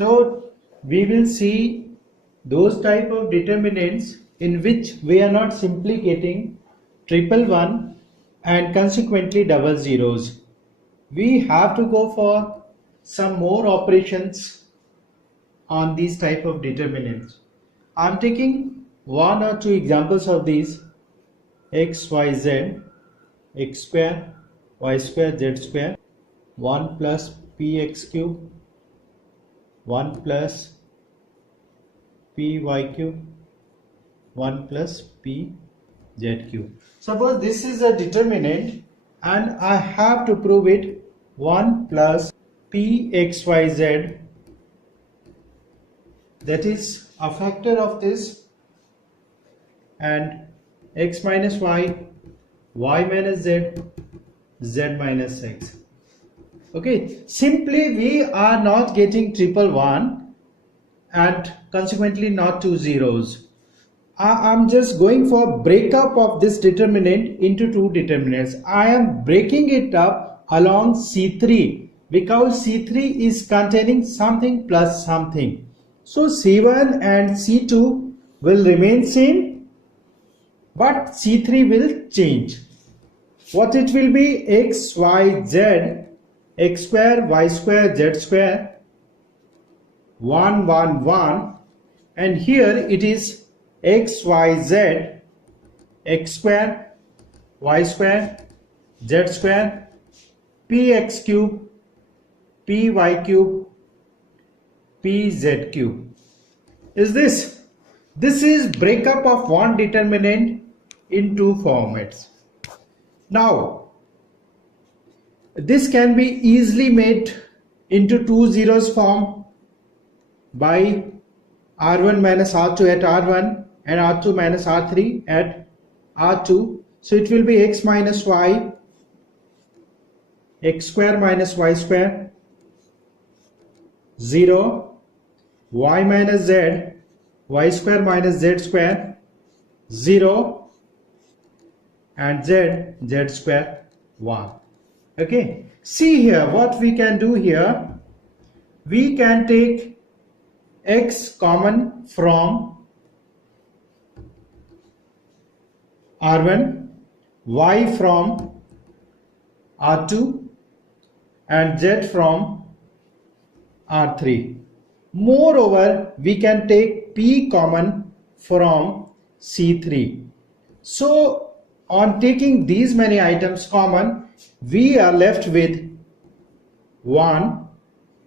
So we will see those type of determinants in which we are not simply getting triple one and consequently double zeros. We have to go for some more operations on these type of determinants. I am taking one or two examples of these: x, y, z, x square, y square, z square, 1 plus px cube, 1 plus py cube, 1 plus pz cube. Suppose this is a determinant and I have to prove it 1 plus pxyz, that is a factor of this, and x minus y, y minus z, z minus x. Okay, simply we are not getting triple one and consequently not two zeros. I am just going for breakup of this determinant into two determinants. I am breaking it up along C3 because C3 is containing something plus something. So C1 and C2 will remain same, but C3 will change. What it will be? X, y, z, x square, y square, z square, 1, 1, 1, and here it is x, y, z, x square, y square, z square, px cube, py cube, pz cube. Is this? This is breakup of one determinant in two formats. Now, this can be easily made into two zeros form by r1 minus r2 at r1 and r2 minus r3 at r2. So it will be x minus y, x square minus y square, 0, y minus z, y square minus z square, 0, and z, z square, 1. Okay, see here what we can do here. We can take x common from r1, y from r2, and z from r3. Moreover, we can take p common from c3. So on taking these many items common, we are left with 1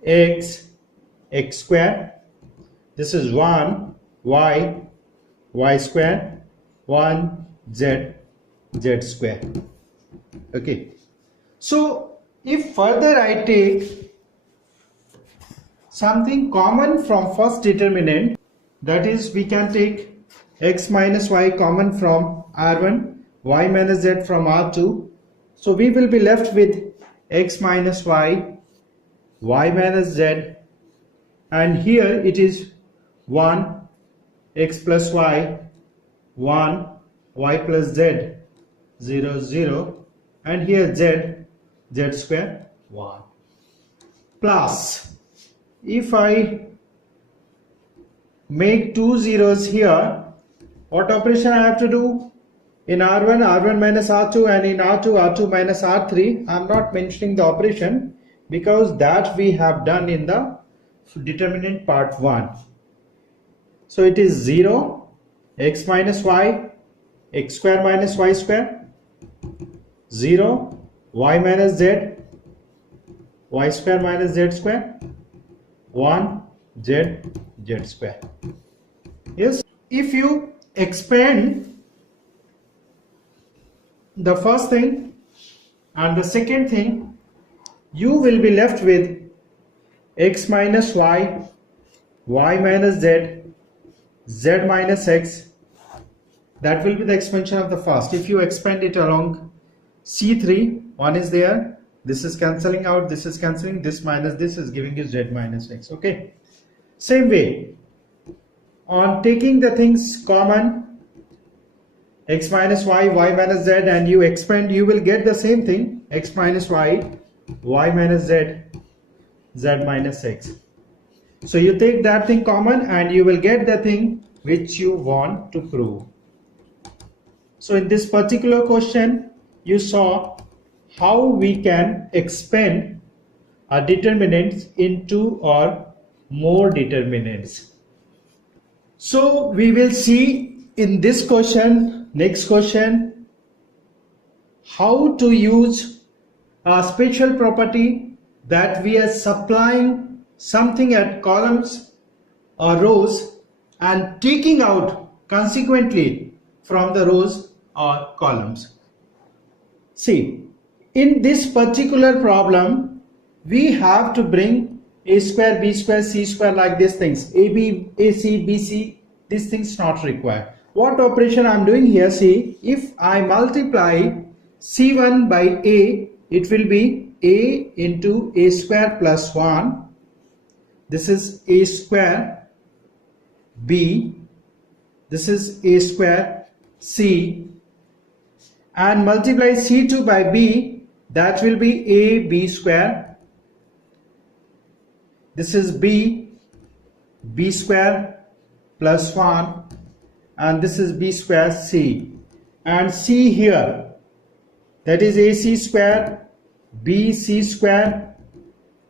x, x square. This is 1 y, y square, 1 z, z square. Okay. So if further I take something common from first determinant, that is we can take x minus y common from r1, y minus z from r2. So we will be left with x minus y, y minus z, and here it is 1 x plus y, 1 y plus z, 0, 0, and here z, z square, 1. Plus, if I make two zeros here, what operation I have to do? In r1, r1 minus r2, and in r2, r2 minus r3. I am not mentioning the operation because that we have done in the determinant part 1. So it is 0, x minus y, x square minus y square, 0, y minus z, y square minus z square, 1, z, z square. Yes, if you expand the first thing and the second thing, you will be left with x minus y, y minus z, z minus x. That will be the expansion of the first. If you expand it along C3, 1 is there, this is cancelling out, this is cancelling, this minus this is giving you z minus x. Okay, same way on taking the things common, x minus y, y minus z, and you expand, you will get the same thing, x minus y, y minus z, z minus x. So you take that thing common and you will get the thing which you want to prove. So in this particular question, you saw how we can expand our determinants into or more determinants. So we will see in this question, next question, how to use a special property that we are supplying something at columns or rows and taking out consequently from the rows or columns. See, in this particular problem, we have to bring a square, b square, c square, like these things, ab, ac, bc, these things not required. What operation I am doing here? See, if I multiply c1 by a, it will be a into a square plus 1. This is a square b. This is a square c. And multiply c2 by b, that will be a b square. This is b square plus 1, and this is b square c. And c here, that is ac square, bc square,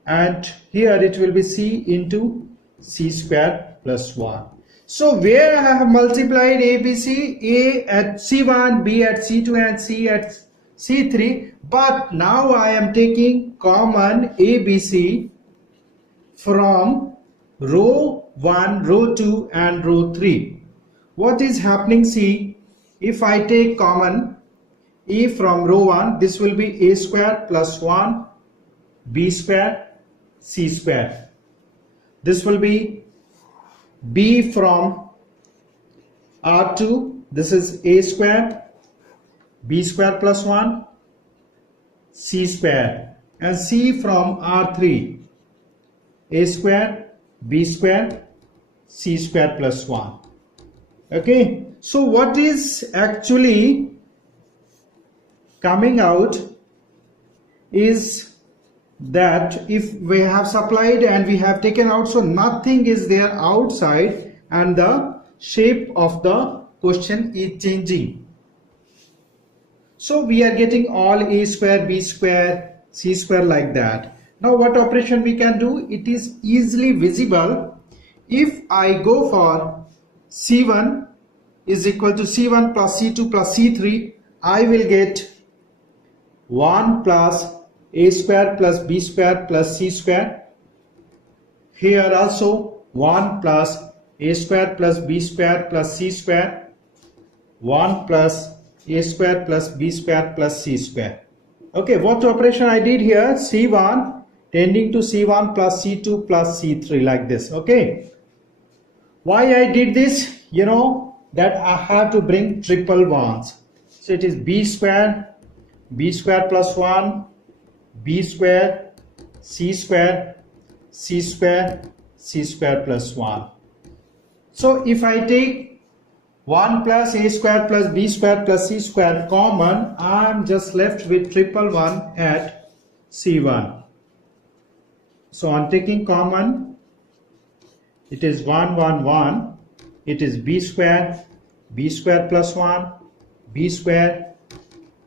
and here it will be c into c square plus 1. So where I have multiplied ABC, A at C1, B at C2 and C at C3, but now I am taking common ABC from row 1, row 2 and row 3. What is happening? See, if I take common A from row 1, this will be A square plus 1, B square, C square. This will be B from R2, this is A square, B square plus 1, C square, and C from R3, A square, B square, C square plus 1. Okay, so what is actually coming out is that if we have supplied and we have taken out, so nothing is there outside and the shape of the question is changing. So we are getting all a square, b square, c square like that. Now what operation we can do? It is easily visible. If I go for c1 is equal to c1 plus c2 plus c3, I will get 1 plus a square plus b square plus c square. Here also 1 plus a square plus b square plus c square. 1 plus a square plus b square plus c square. Okay, what operation I did here? C1 tending to c1 plus c2 plus c3 like this. Okay, why I did this? You know that I have to bring triple ones. So it is b square plus 1, b square, c square, c square, c square plus 1. So if I take 1 plus a square plus b square plus c square common, I am just left with triple one at c1. So on taking common, it is 1, 1, 1. It is b square plus 1, b square,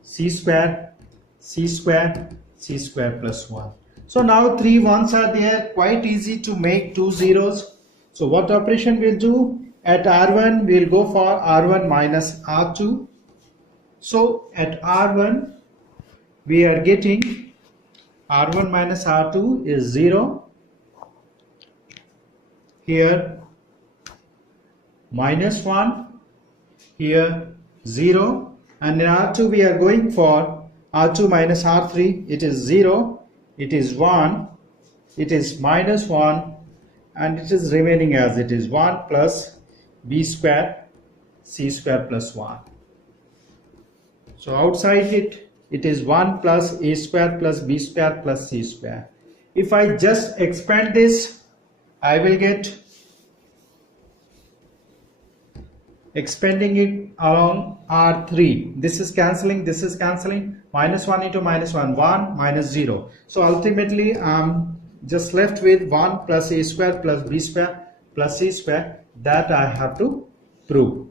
c square, c square, c square plus 1. So now 3 ones are there, quite easy to make 2 zeros. So what operation we'll do? At R1 we'll go for R1 minus R2. So at R1 we are getting R1 minus R2 is 0. Here minus 1, here 0, and in R2 we are going for R2 minus R3, it is 0, it is 1, it is minus 1, and it is remaining as it is 1 plus b square c square plus 1. So outside it is 1 plus a square plus b square plus c square. If I just expand this, I will get expanding it along R3. This is cancelling, this is cancelling. Minus 1 into minus 1, 1 minus 0. So ultimately I am just left with 1 plus a square plus b square plus c square, that I have to prove.